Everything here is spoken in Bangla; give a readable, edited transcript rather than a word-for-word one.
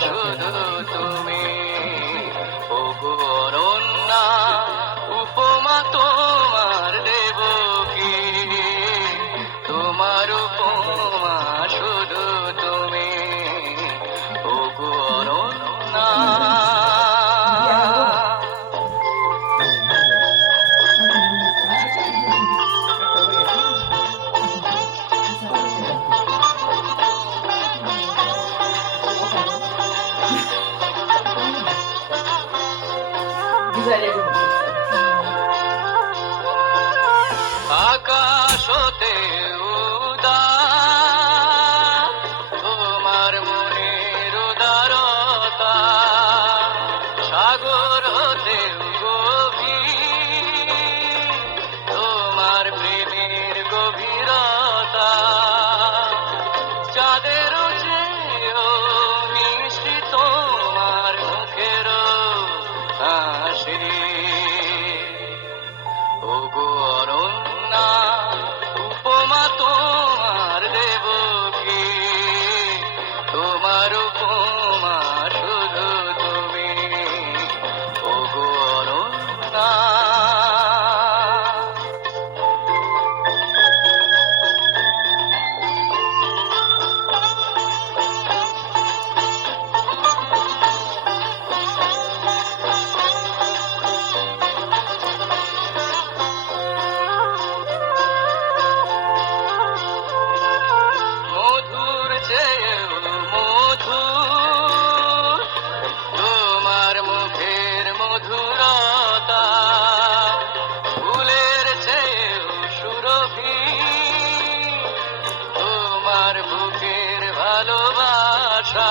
শুধু তুমি। ওগো অরণ্যা উপমা তোমার দেব কি, তোমার উপমা শুধু তুমি। ওগো অরণ্যা আকাশ হতে উদার তোমার মনের উদারতা, সাগর হতে গভীর তোমার প্রেমের গভীরতা, চাঁদের চেয়েও মিষ্টি তোমার মুখের হাসি। ওগো অরণ্যা উপমা তোমার দেব কি, তোমার উপমা শুধু তুমি। ওগো অরণ্যা মধুর চেয়েও মধুর তোমার মুখের মধুরতা, ফুলের চেয়েও সুরভি তোমার বুকের ভালোবাসা,